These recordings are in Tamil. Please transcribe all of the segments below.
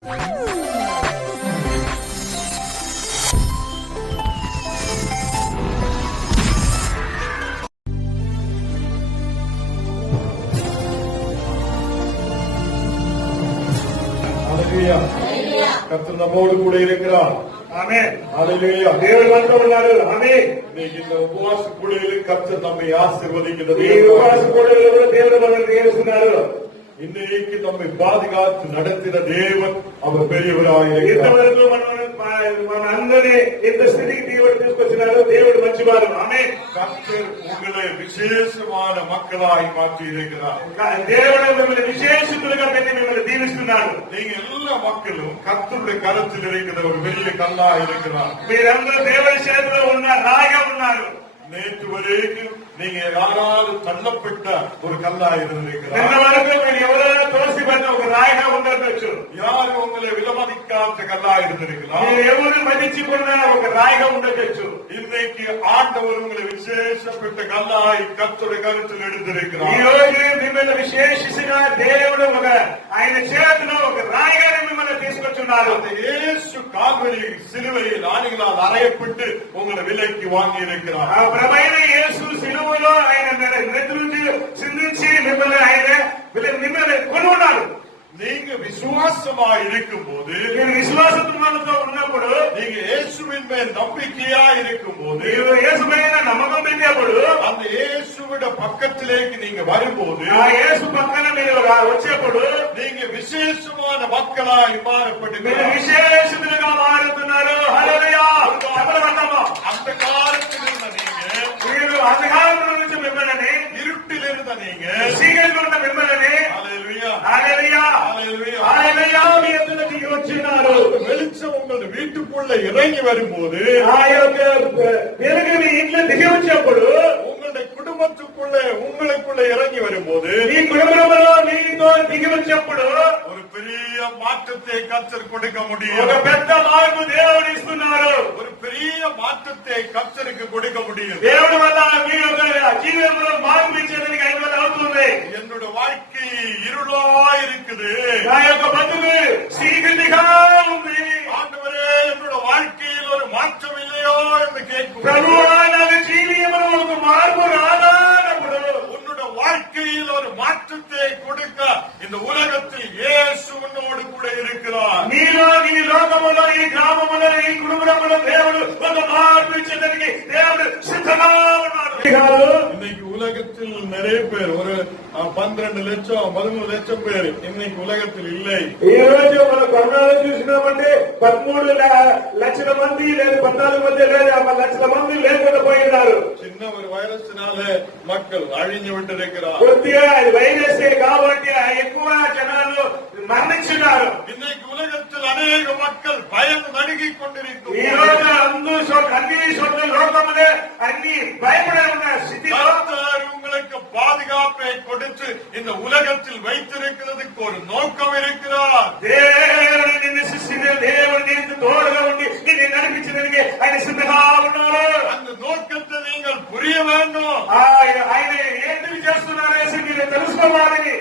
கர்த்தர் நம்மோடு கூட இருக்கிறார். ஆமென். ஹல்லேலூயா. தேவன் வந்தவனாரு. ஆமென். இன்னைக்கு இந்த உபவாச கூடையில் கர்த்தர் நம்மை ஆசீர்வதிக்கிறது. உபவாச கூடையில் தேவன் வந்து இயேசுனாரு. இன்னைக்கு நம்மை பாதுகாத்து நடத்தின தேவன் அவர் பெரியவராக இருக்கிறார். మన అందరినీ ఇంత స్థితికి దేవుడు తీసుకొచ్చినాడు. దేవుడు మంచివాడు. ఆమేన్. கர்த்தர் உங்களை விசேஷமான மக்களாய் மாற்றி இருக்கிறார். దేవుడు మిమ్మల్ని విశేషితులుగా పెట్టి మిమ్మల్ని దీవిస్తున్నాడు. நீங்க எல்லா மக்களும் கர்த்தருடைய கரத்தில் இருக்கிற ஒரு பெரிய கல்லா இருக்கிறார். మీరందరూ దేవుని చేతిలో ఉన్న రాయిగా ఉన్నారు. நேற்று வரைக்கும் நீங்க யாராவது தள்ளப்பட்ட ஒரு கல்லா இருந்திருக்கிறார். నిన్న వరకు మీరు ఎవరైనా తోసిపడిన ఒక రాయిగా ఉండొచ్చు. யாரு உங்களை விலமதிக்காத கல்லா இருந்திருக்கலாம். మీరు ఎవరు మదించుకున్న ఒక రాయిగా ఉండొచ్చు. இன்னைக்கு ஆண்டவர் உங்களை விசேஷப்பட்ட கல்லாய் கர்த்தருடைய கருத்தில் எடுத்திருக்கிறார். ఈ రోజు మిమ్మల్ని విశేషించిన దేవుడు ఒక ఆయన చేతిలో ఒక రాయిగా మిమ్మల్ని తీసుకొచ్చున్నారు. இயேசு கால்வரி சிலுவையில் ஆணிகளால் அறையப்பட்டு உங்களை விலைக்கு வாங்கி இருக்கிறார். ప్రభువైన యేసు సిలువలో ఆయన నెత్తురుంచి సిందించి మిమ్మల్ని కొనున్నాడు. நீங்க விசுவாசமா இருக்கும் போது, విశ్వాసంతో ఉన్నప్పుడు, நீங்க இயேசுவின் மேல் நம்பிக்கையா இருக்கும் போது, యేసు పైన నమ్మకం పెట్టేప్పుడు, அந்த இயேசுவிட பக்கத்திலேக்கு நீங்க வரும்போது, ఆ యేసు పక్కన మీరు వచ్చేప్పుడు நீங்க விசேஷமான மக்களாய் மாறப்படுகிறீர்கள். విశేషులుగా మారుతున్నారు. హల్లెలూయా. அந்த காலத்தில் இருந்த நீங்க, మీరు అంధకారం నుంచి మిమ్మల్ని, இருட்டில் இருந்த நீங்க, చీకటిలో ఉన్న మిమ్మల్ని, ஹல்லேலூயா హల్లెలూయా ஹல்லேலூயா హల్లెలూయా మీ ఎదుటికి వచ్చినారు. வெளிச்சம் உங்கள் வீட்டுக்குள்ள இறங்கி வரும்போது, ఆ యొక్క వెలుగు మీ ఇంట్లో దిగి వచ్చేప్పుడు, உங்களுடைய குடும்பத்துக்குள்ள உங்களுக்குள்ள இறங்கி வரும்போது, మీ కుటుంబంలో మీతో దిగి వచ్చేప్పుడు ஒரு பெரிய மாற்றத்தை கர்த்தர் கொடுக்க முடியும். ఒక పెద్ద మార్పు దేవుడు ఇస్తున్నారు. ஒரு பெரிய மாற்றத்தை கர்த்தருக்கு கொடுக்க முடியும். దేవుడి వల్ల మీ యొక్క జీవితంలో మార్పు ఇచ్చేదానికి ఆయన వల్ల అవుతుంది. என்னோட வாழ்க்கை இருளா இருக்குது, నా యొక్క బతుకు చీకటిగా ఉంది. ஆண்டவரே என்னோட வாழ்க்கையில் ஒரு மாற்றம் இல்லையோ என்று கேட்கும். ప్రభువా నా జీవితంలో ఒక మార్పు రానప్పుడు, உன்னோட வாழ்க்கையில் ஒரு மாற்றத்தை கொடுக்க இந்த உலகத்தில் இயேசு உன்னோடு கூட இருக்கிறார். నీలో నీ లోకములో ఈ గ్రామములో ఈ కుటుంబంలో దేవుడు ఒక మార్పు ఇచ్చేదానికి దేవుడు సిద్ధంగా ఉన్నాడు. இன்னைக்கு உலகத்தில் நிறைய பேர் ஒரு 12 லட்சம் 13 லட்சம் பேர் இன்னைக்கு உலகத்தில் இல்லை. ఈ రోజు మనం కరోనాలో చూసినామంటే 13 లక్షల మంది లేదు, 14 మంది లేదు, 50 లక్షల మంది లేకుండా పోయినారు. சின்ன ஒரு வைரஸ்னால மக்கள் அழிஞ்சு விட்டிருக்கிறார். కొద్దిగా అది వైరస్ కాబట్టి ఎక్కువ జనాలు మరణించున్నారు. இன்னைக்கு உலகத்தில் அநேக மக்கள் பயந்து நடுங்கிக் கொண்டிருக்கும். ఈ రోజు అన్ని చోట్ల లోకములే అన్ని భయపడే ఉన్న స్థితిలో உங்களுக்கு பாதுகாப்பை கொடுத்து இந்த உலகத்தில் வைத்திருக்கிறதுக்கு ஒரு நோக்கம் இருக்கிறார். దేవుడు నిన్ను సృష్టించిన దేవుడు నీకు తోడుగా ఉండి నిన్ను నడిపించడానికి ఆయన సిద్ధంగా ఉన్నాడు. அந்த నోకத்தை நீங்கள் புரிய வேண்டும். ఆయన ఏంటివి చేస్తున్నారనేసి మీరు తెలుసుకోవాలని.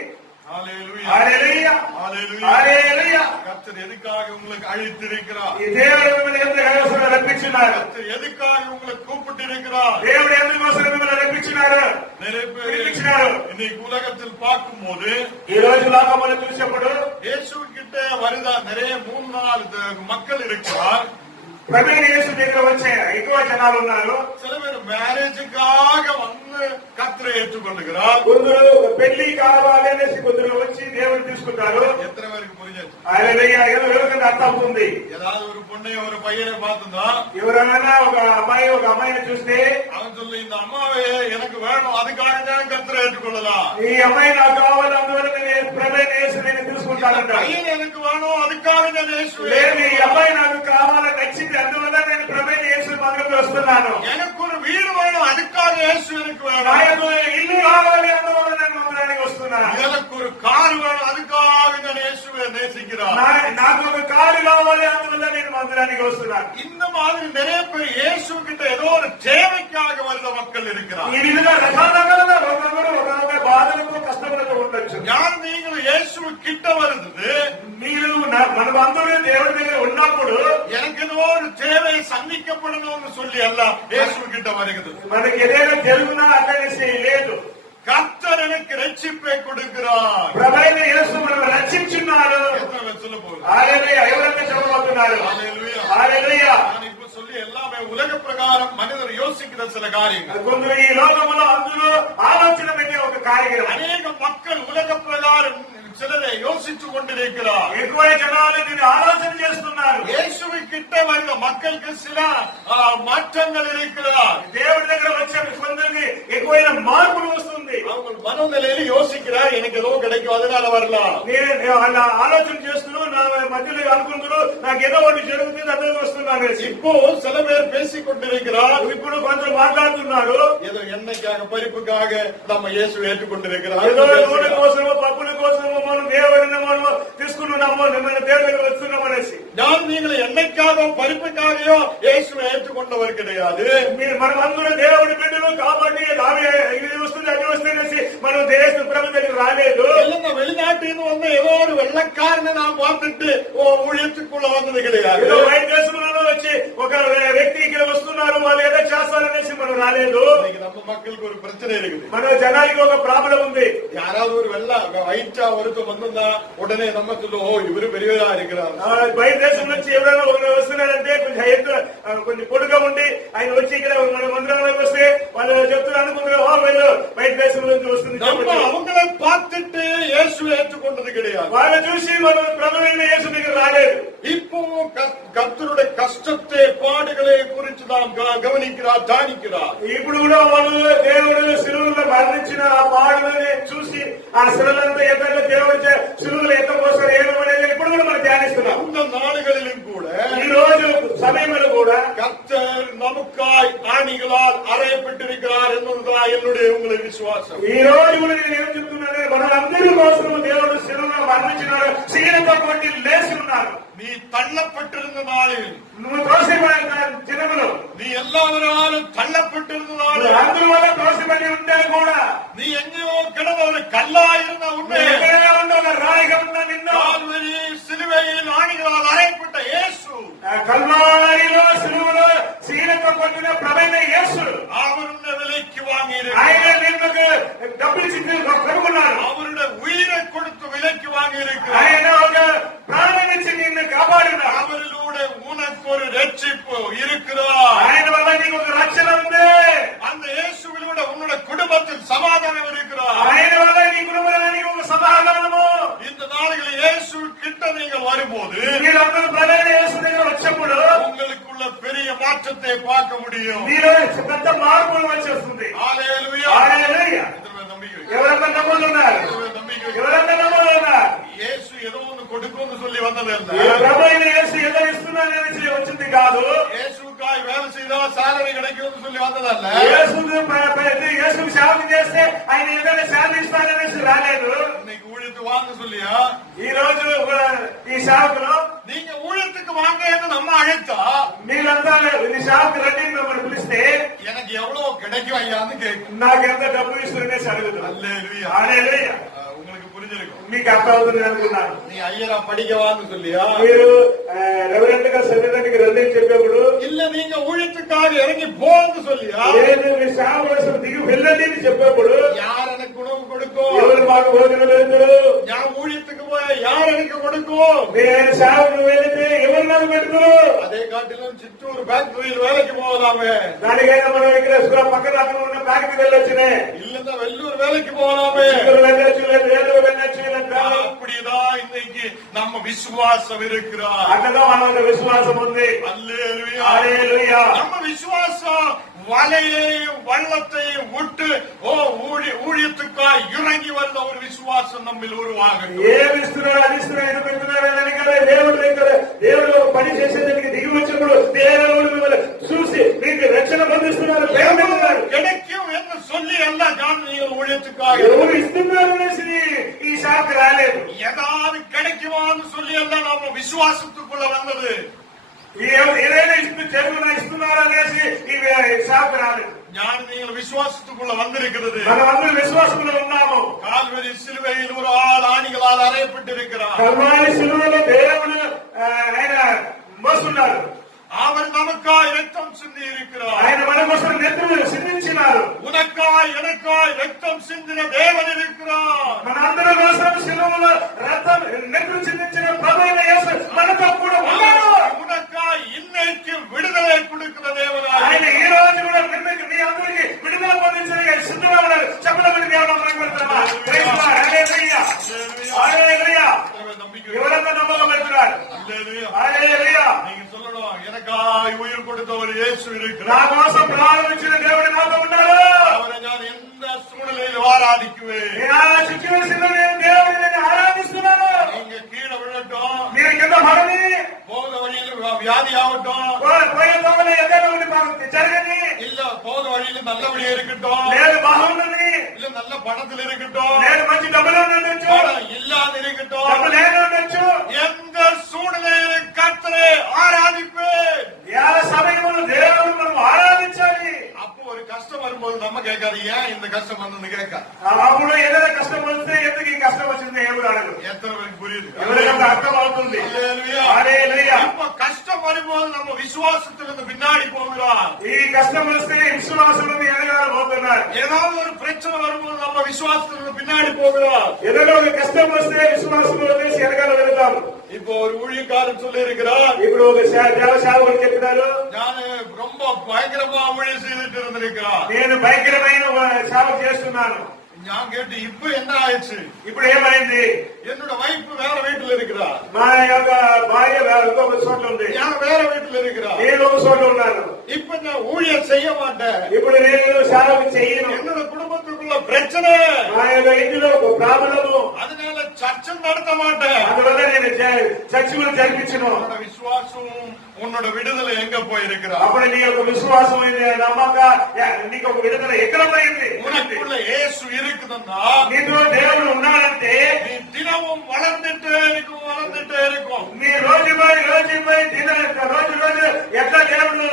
ஹல்லேலூயா హల్లెలూయా ஹல்லேலூயா హల్లెలూయా. கர்த்தர் எதுக்காக உங்களுக்கு அழைத்திருக்கிறார்? ఈ దేవుడు మిమ్మల్ని ఎందుకు రప్పించినారు? கர்த்தர் எதுக்காக உங்களை கூப்பிட்டிருக்கிறார்? దేవుడు ఎందుకోసం మిమ్మల్ని రప్పించినారు? நிறைய பேர் పిలిపించినారు. இன்னைக்கு உலகத்தில் பார்க்கும்போது, ఈ రోజు లోకమును చూసినప్పుడు இயேசு கிட்ட வருதா நிறைய 3-4 மக்கள் இருக்கிறார். ప్రవీణ యేసు దగ్గర వచ్చే ఎక్కువ జనాలు ఉన్నారు. சில பேர் மேரேஜுக்காக வந்து கர்த்தரை ஏற்றுக்கொள்ளுகிறார். కొందరు పెళ్లి కావాలి అనేసి కొందరు వచ్చి దేవుడు తీసుకుంటారు. எத்தனை பேருக்கு புரிஞ்சது? హల్లెలూయా. ఎవరికైనా అర్థం అవుతుంది. ஏதாவது ஒரு பொண்ணை ஒரு பையனை பார்த்துந்தா ఎవరైనా ఒక అమ్మాయిని చూస్తే அவன் சொல்லு, இந்த அம்மாவே எனக்கு வேணும், அதுக்காக தான் கர்த்தரை ஏற்றுக்கொள்ளலாம். ఈ అమ్మాయి నాకు కావాలి, అందువల్ల నేను ప్రవీణ యేసు నేను తీసుకుంటానంట. பையன் எனக்கு வேணும், அதுக்காக நான் இயேசுவை లేదు, ఈ అమ్మాయి నాకు కావాలని నచ్చింది, అందువల్ల నేను ప్రవీణ యేసు మార్గంలో వస్తున్నాను. எனக்கு ஒரு வீடு வேணும், அதுக்காக இயேசு எனக்கு வேணும். నాకు ఇల్లు కావాలి, అందువల్ల నేను మందిరానికి వస్తున్నాను. எனக்கு ஒரு கார் வேணும், அதுக்காக நான் இயேசுவை நேசிக்கிறார். నాకు ఒక కారు పాలు కావాలి, అందువల్ల నేను మందిరానికి వస్తున్నాను. இந்த மாதிரி நிறைய பேர் இயேசு கிட்ட ஏதோ ஒரு தேவைக்காக வருத மக்கள் இருக்கிறார். ఈ విధంగా రకరకాల రోగాలు, రకరకాల బాధలతో కష్టపడుతూ ఉండొచ్చు. யார் நீங்கள் இயேசு கிட்ட வருது, మీరు మనం అందరూ దేవుడి దగ్గర ఉన్నప్పుడు எனக்கு ஏதோ ஒரு தேவை சந்திக்கப்படணும்னு சொல்லி அல்ல இயேசு கிட்ட வருகிறது. మనకి ఏదైనా జరుగునా అట్లనేసి లేదు. கர்த்தர் எனக்கு ரட்சிப்பை கொடுக்கிறார். ప్రభువైన యేసు మనల్ని రక్షించున్నారు. சொல்ல போகுது. హల్లెలూయా. ఎవరైతే చెప్పబోతున్నారు? హల్లెలూయా. హల్లెలూయా. நான் இப்ப சொல்லி எல்லாமே உலக பிரகாரம் மனிதர் யோசிக்கிற சில காரியங்கள். కొందరు ఈ లోకంలో అందరూ ఆలోచన పెట్టే ఒక కార్యక్రమం. அநேக மக்கள் உலக பிரகாரம் சிலரை யோசித்துக் கொண்டிருக்கிறார். ఎక్కువ జనాలు దీన్ని ఆలోచన చేస్తున్నారు. இயேசுவை கிட்ட வந்த மக்களுக்கு சில மாற்றங்கள் இருக்கிறார். దేవుడి దగ్గర వచ్చే కొందరికి ఎక్కువైన మార్పులు వస్తుంది. அவங்க மனநிலையில யோசிக்கிறார், எனக்கு ஏதோ கிடைக்கும் அதனால வரலாம். నేను అలా ఆలోచన చేస్తున్నాను, నా మధ్యలో అనుకుంటున్నాను, నాకు ఏదో ఒకటి జరుగుతుంది అదే వస్తున్నాను. இப்போ சில பேர் பேசிக் கொண்டிருக்கிறார், ఇప్పుడు కొంచెం మాట్లాడుతున్నారు, ஏதோ எண்ணெய்க்காக பருப்புக்காக நம்ம இயேசு ஏற்றுக்கொண்டிருக்கிறார். ఏదో నూనె కోసమో పప్పుల కోసమో మనం దేవుడిని మనం తీసుకున్నామో మన దేవుడి దగ్గర వస్తున్నాం అనేసి. நான் நீங்கள் எண்ணெய்க்காக பருப்புக்காகயோ இயேசுவை ஏற்றுக்கொண்டவர் கிடையாது. మనం అందరూ దేవుడి బిడ్డలు కాబట్టి ఇది వస్తుంది అది వస్తుంది అనేసి మనం దేశ ప్రభు దగ్గర రాలేదు. வெளிநாட்டில் வந்து ஏதோ ஒரு வெள்ளக்காரனை நாம் பார்த்துட்டு ஊழியத்துக்குள்ள வந்தது கிடையாது. ఏదో బయట దేశంలో వచ్చి ఒక వ్యక్తి ఇక్కడ వస్తున్నారు, వాళ్ళు ఏదో చేస్తారనేసి మనం రాలేదు. நம்ம மக்களுக்கு ஒரு பிரச்சனை இருக்குது. మన జనానికి ఒక ప్రాబ్లం ఉంది. யாராவது ஒரு வயிற்றா ஒருத்தர் வந்திருந்தா உடனே நம்ம சொல்லுவோம், ஓ இவரு பெரியவரா இருக்கிறார். బయట దేశం నుంచి ఎవరైనా వస్తున్నారంటే కొంచెం ఎత్తు కొంచెం పొడుగా ఉండి ఆయన వచ్చి ఇక్కడ మన మందిరంలోకి వస్తే వాళ్ళు చెప్తున్నారు అనుకుంటున్నారు, ఓ వీళ్ళు బయట దేశం నుంచి వస్తుంది. அவங்களை பார்த்துட்டு இயேசுவை ஏற்றுக்கொண்டது கிடையாது. వాళ్ళు చూసి మనం ప్రభువైన యేసు దగ్గర రాలేదు. இப்போ கர்த்தருடைய கஷ்டத்தை பாடுகளை குறித்து நாம் கவனிக்கிறார், தியானிக்கிறார். ఇప్పుడు కూడా వాళ్ళు దేవుడు శిలువలో మరణించిన ఆ పాడులని చూసి ఆ శిలువలంతా ఎక్కడ దేవుడు శిలువలు ఎక్కడ పోస్తారు ఏమనేది ఇప్పుడు కూడా మనం ధ్యానిస్తున్నాం. இந்த நாடுகளிலும் கூட ఈ రోజు సమయంలో కూడా கர்த்தர் நமக்காய் ஆணிகளால் அறையப்பட்டிருக்கிறார் என்பதுதான் என்னுடைய உங்களை விசுவாசம். ఈ రోజు కూడా నేను ఏం చెప్తున్నాను, మనందరి కోసం దేవుడు శిలువలో మరణించినాడు, శిలువతో కొట్టి లేచి ఉన్నారు. நீ தள்ளப்பட்டிருந்த நாளில், నువ్వు తోసిపడిన దినములో, நீ எல்லாவராலும் தள்ளப்பட்டிருந்த நாளில், అందరి వల్ల తోసిపడి ఉంటే కూడా நீ எங்கேயோ கிடந்த ஒரு கல்லா இருந்த உண்மை, ఎక్కడైనా ఉండే ఒక రాయిగా ఉన్న నిన్ను கால்வரி சிலுவையில் ஆணிகளால் அறையப்பட்ட இயேசு, కల్వారిలో శిలువలో శీలతో కొట్టిన ప్రభువైన యేసు, அவருடைய விலைக்கு வாங்கி ఆయన నిన్ను డబ్బులు ఇచ్చి కొనుక్కున్నారు. அவருடைய உயிரை கொடுத்து விலைக்கு வாங்கி இருக்கிறார். ఆయన ఒక ప్రాణమిచ్చి నిన్ను కాపాడినారు. அவரிலூടെ உனக்கு ஒரு ரட்சிப்பு இருக்கிறார். ఆయన వల్ల నీకు ఒక రక్షణ ఉంది. அந்த இயேசுவிலூടെ உன்னுடைய குடும்பத்தில் சமாதானம் இருக்கிறார். ఆయన వల్ల నీ కుటుంబానికి ఒక సమాధానము. இந்த நாடுகளில் இயேசு கிட்ட நீங்கள் வரும்போது మీరందరూ ప్రభువైన యేసు దగ్గర వచ్చినప్పుడు உங்களுக்குள்ள பெரிய மாற்றத்தை பார்க்க முடியும். మీలో పెద్ద మార్పులు వచ్చేస్తుంది. ஹல்லேலூயா. హల్లెలూయా. எத்தனை நம்பிக்கை? ఎవరంతా నమ్ముతున్నారు? எத்தனை நம்பிக்கை? ఎవరంతా నమ్ముతున్నారు? இயேசு ஏதோ ஒன்று கொடுக்கும்னு சொல்லி வந்ததல்ல. ప్రభువైన యేసు ఏదో ఇస్తున్నానని వచ్చింది కాదు. இயேசுக்காய் வேலை செய்தா சாலரி கிடைக்கும்னு சொல்லி வந்ததல்ல. యేసు సేవ చేస్తే ఆయన ఏదైనా సేవ ఇస్తాననేసి రాలేదు. இன்னைக்கு ஊழியத்துக்கு வாங்க சொல்லியா? ఈ రోజు ఈ సేవకులు நீங்க ஊழியத்துக்கு வாங்க என்று நம்ம அழைத்தா, మీరంతా ఈ సేవకు రండి మిమ్మల్ని పిలిస్తే எனக்கு எவ்வளவு கிடைக்கும் ஐயான்னு கேட்கும். నాకు ఎంత డబ్బు ఇస్తున్నారనేసి అడుగుతారు. அல்லேலூயா. హల్లెలూయా. உங்களுக்கு புரிஞ்சிருக்கும். మీకు అర్థం అవుతుంది అనుకున్నాను. நீ ஐயரா படிக்கவான்னு சொல்லியா? మీరు రెవరెంట్ గా శరీరానికి రండి చెప్పేప్పుడు, இல்ல நீங்க ஊழியத்துக்காக இறங்கி போன்னு சொல்லியா? లేదు మీ సేవ దిగి వెళ్ళండి అని చెప్పేప్పుడు, யார் எனக்கு உணவு கொடுக்கும்? ఎవరు మాకు భోజనం పెడతారు? நான் ஊழியத்துக்கு போய் யார் எனக்கு கொடுக்கும்? నేను సేవకు వెళితే ఎవరు నాకు పెడతారు? அதே காட்டிலும் சிற்றூர் ஃபேக்டரியில் வேலைக்கு போகலாமே, దానికైనా మనం ఇక్కడ పక్కన అక్కడ ఉన్న ఫ్యాక్టరీ వెళ్ళొచ్చునే, இல்லன்னா வெள்ளூர் வேலைக்கு போகலாமே. చిత్తూరు వెళ్ళొచ్చు, లేదు వేలూరు వెళ్ళొచ్చు. அப்படிதான் இன்னைக்கு நம்ம விசுவாசம் இருக்கிறார். అక్కడ మన విశ్వాసం ఉంది. அல்லேலூயா. హల్లెలూయా. நம்ம விசுவாசம் வலையையும் வள்ளத்தையும் விட்டு ஊழியத்துக்காய் இறங்கி வந்த ஒரு விசுவாசம் நம்மில் உருவாகும். ఏమి ఇస్తున్నాడు, అది ఇస్తున్నాడు, ఇది పెడుతున్నాడు అని కదా దేవుడు దగ్గర దేవుడు పని చేసేదానికి దిగి వచ్చినప్పుడు దేవుడు మిమ్మల్ని చూసి మీకు రక్షణ పొందిస్తున్నారు, ప్రేమిస్తున్నారు. கிடைக்கும் என்று சொல்லி எல்லாம் நீங்கள் ஊழியத்துக்காக ఎవరు ఇస్తున్నారు అనేసి ఈ శాఖ రాలేదు. ஏதாவது கிடைக்குமான்னு சொல்லி எல்லாம் நம்ம விசுவாசத்துக்குள்ள విశ్వాసத்துக்குள்ள வந்தது. ఏదైనా ఇస్తున్నారనేసి ఇవి షాక్ రాలేదు. ஞான நீங்கள் விசுவாசத்துக்குள்ள வந்திருக்கிறது. మనమందరం విశ్వాసంలో ఉన్నాము. கால்வரி சிலுவையில் ஒரு ஆள் ஆணிகளால் அறையப்பட்டிருக்கிறார். కల్వారి సిలువలో దేవుడు ఆయన మోస్తున్నాడు. அவர் நமக்காய் ரத்தம் சிந்தி இருக்கிறார். ఆయన మన కోసం నెత్తురు సిందించినారు. உனக்காய் எனக்காய் ரத்தம் சிந்தின தேவன் இருக்கிறார். మనందరి కోసం సిలువలో రక్తం నెత్తురు సిందించిన ప్రభువైన యేసు మనతో కూడా ఉన్నాడు. உனக்காய் இன்னைக்கு விடுதலை கொடுக்கிற தேவனாய் ఆయన ఈ రోజు కూడా మీ అందరికీ విడుదల పొందించడానికి సిద్ధంగా ఉన్నారు. చెప్పడానికి దేవుడు మనకు ప్రైజ్ లార్డ్. హల్లెలూయా హల్లెలూయా. ఎవరైనా నమ్మకం పెడుతున్నారు? హల్లెలూయా. நீங்க சொல்லணும், எனக்காய் உயிர் கொடுத்த ஒரு இயேசு இருக்கிறார். నా కోసం ప్రారంభించిన దేవుడు నాతో ఉన్నాడు. அவரை நான் எந்த சூழ்நிலையில் ஆராதிக்குவேன். ఆ సిచ్యువేషన్ లో నేను దేవుడిని ఆరాధిస్తున్నాను. நீங்க கீழே விழட்டும், మీరు కింద పడని, போகிற வழியில் வியாதி ஆகட்டும், పోయే దొంగలు ఏదైనా ఒకటి మాకు జరగని, இல்ல போகிற வழியில் நல்லபடியா இருக்கட்டும், లేదు బాగుందని, இல்ல நல்ல பணத்தில் இருக்கட்டும், లేదు మంచి డబ్బులు ఉండొచ్చు, பணம் இல்லாத இருக்கட்டும், డబ్బు లేని ఉండొచ్చు, எந்த சூழ்நிலையிலும் கர்த்தரை ஆராதிப்பேன். ఏ సమయంలో దేవుడు మనం ఆరాధించాలి. அப்போ ஒரு கஷ்டம் வரும்போது நம்ம கேட்காது, ஏன் இந்த கஷ்டம் வந்து கேட்க. అప్పుడు ఏదైనా కష్టం వస్తే ఎందుకు ఈ కష్టం వచ్చింది ఎవరు అడగరు. எத்தனை பேருக்கு புரியுது? ఎవరికైనా అర్థం అవుతుంది. ஹல்லேலூயா. హల్లెలూయా. இப்ப கஷ்டம் வரும்போது நம்ம விசுவாசத்திலிருந்து பின்னாடி போகிறோம். ఈ కష్టం వస్తే విశ్వాసం నుండి ఎదగాలి పోతున్నారు. ஏதாவது ஒரு பிரச்சனை வரும்போது நம்ம விசுவாசத்திலிருந்து பின்னாடி போகிறோம். ఏదైనా ఒక కష్టం వస్తే విశ్వాసంలో వదిలేసి ఎదగాలి వెళ్తాం. இப்போ ஒரு ஊழியக்காரன் சொல்லி இருக்கிறார், ఇప్పుడు ఒక దేవసేవకుడు చెప్పినారు, நான் ரொம்ப பயங்கரமா ஊழியம் செய்துட்டு இருந்திருக்கிறார். నేను భయంకరమైన సేవ చేస్తున్నాను. நான் கேட்டு இப்ப என்ன ஆயிடுச்சு? ఇప్పుడు ఏమైంది? என்னோட வைப்பு வேற வீட்டுல இருக்கிறார், మా యొక్క భార్య ఇంకొక చోట్ల ఉంది, நான் வேற வீட்டுல இருக்கிறார். నేను ఒక చోట్ల ఉన్నాను. இப்ப நான் ஊழியம் செய்ய மாட்டேன். ఇప్పుడు నేను సేవ చేయను. என்னோட குடும்பத்துக்குள்ள பிரச்சனை, మా యొక్క ఇంటిలో ఒక ప్రాబ్లము, அதனால சர்ச்சம் நடத்த மாட்டேன். అందువల్ల నేను చర్చలు జరిపించను. உன்னோட விசுவாசம் உன்னோட விடுதலை எங்க போயிருக்கிறார்? అప్పుడు నీ యొక్క విశ్వాసం నమ్మక నీకు ఒక విడుదల ఎక్కడ పోయింది? உனக்குள்ள இயேசு இருக்குதுன்னா నీతో దేవుడు ఉన్నాడంటే நீ தினமும் வளர்ந்துட்டே இருக்கும், வளர்ந்துட்டே இருக்கும். నీ రోజు రోజు ఎట్లా దేవుడు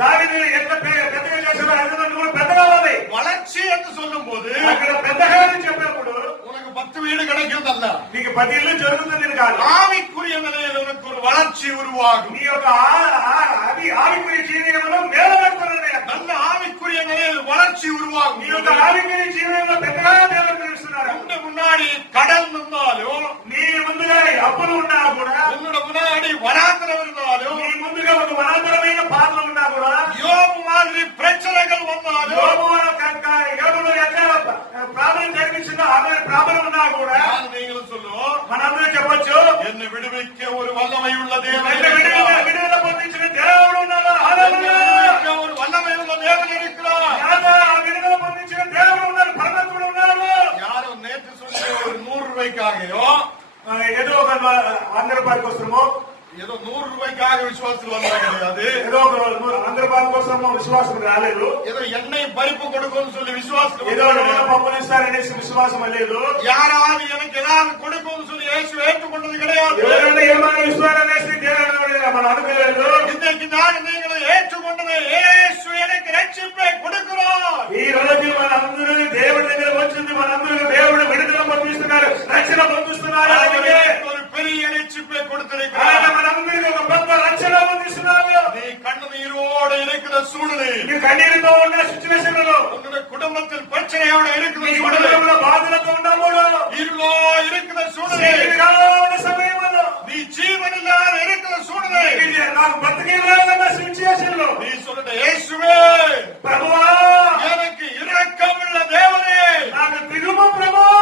దానిని ఎట్లా పెద్దగా చేశారో అందులో కూడా పెద్దగా అవ్వాలి. வளர்ச்சி என்று சொல்லும் போது అక్కడ పెద్దగా అని చెప్పినప్పుడు உனக்கு 10 வீடு கிடைக்கும் அல்ல, నీకు 10 ఇల్లు జరుగుతుంది కాదు. ஆவிக்குரிய நிலையில் உனக்கு ஒரு வளர்ச்சி உருவாகும். నీ యొక్క ఆవికురి జీవితంలో మేలబడుతున్నది. நல்ல ஆவிக்குரிய நிலையில் வளர்ச்சி உருவாகும். నీ యొక్క ఆవికురి జీవితంలో పెద్దగా దేవుడు పిలుస్తున్నారు. உன்னை முன்னாடி கடல் நின்றாலும், నీ ముందుగా అప్పులు ఉన్నా కూడా, உன்னோட முன்னாடி வனாந்திரம் இருந்தாலும், నీ ముందుగా ఒక వనాంతరమైన పాత్ర ఉన్నా కూడా, யோபு மாதிரி பிரச்சனைகள் வந்தாலும், యోబులో ఎట్లా ప్రాబ్లం కనిపించిందో అదే ప్రాబ్లం ఉన్నా కూడా நீங்களும் சொல்லுவோம், మనందరూ చెప్పొచ్చు, என்னை விடுவிக்க ஒரு வல்லமை உள்ள தேவன் నన్ను இருக்கிறார். విడుదల పొందించిన దేవుడు ఉన్నాడు. హల్లెలూయా. விடுவிக்க ஒரு வல்லமை உள்ள தேவன் இருக்கிறார். నాతో ఆ విడుదల పొందించిన దేవుడు ఉన్నాడు. పరమాత్ముడు ఉన్నాడు. யாரோ நேற்று சொல்லி ஒரு 100 ரூபாய்க்காகயோ, ఏదో ఒక 100 రూపాయల కోసమో, ஏதோ 100 ரூபாய்க்காக விசுவாசத்தில் வந்தா கிடையாது. ఏదో ఒక 100 రూపాయల కోసమో విశ్వాసం రాలేదు. ஏதோ எண்ணெய் பருப்பு கொடுக்கும்னு சொல்லி விசுவாசத்தில் ఏదో வந்தா கிடையாது. పప్పులు ఇస్తారనేసి విశ్వాసం లేదు. யாராவது எனக்கு ஏதாவது கொடுக்கும்னு சொல்லி இயேசு ஏற்றுக்கொண்டது கிடையாது. ఎవరైనా ఏమైనా ఇస్తారనేసి దేవుడు మనం అనుకోలేదు. இன்னைக்கு நான் நீங்களை ஏற்றுக்கொண்டது இயேசு எனக்கு ரட்சிப்பை கொடுக்கிறார். ఈ రోజు మనందరూ దేవుడి దగ్గర వచ్చింది, మనందరూ దేవుడు విడుదల పొందిస్తున్నారు, రక్షణ పొందిస్తున్నారు. எனக்கு ஒரு பெரிய ரட்சிப்பை கொடுத்திருக்கிறார். మనందరికీ ఒక పెద్ద రక్షణ పొందిస్తున్నారు. நீ கண்ணீரோடு இருக்கிற சூழ்நிலை, నీ కన్నీరుతో ఉన్న సిచ్యువేషన్ లో, உன்னுடைய குடும்பத்தில் பிரச்சனையோட இருக்கிற నీ சூழ்நிலை, కుటుంబంలో బాధలతో ఉన్నప్పుడు, இருளோ இருக்கிற சூழ்நிலை, చీకటిగా సమయంలో, நீ ஜீவன் இல்லாத இருக்கிற சூழ்நிலை, నాకు బతికేలాగన్న సిచ్యువేషన్ లో நீ சொல்லுட இயேசுவே, ప్రభువా எனக்கு இரக்கமுள்ள தேவனே, నాకు దిగుమ ప్రభువా,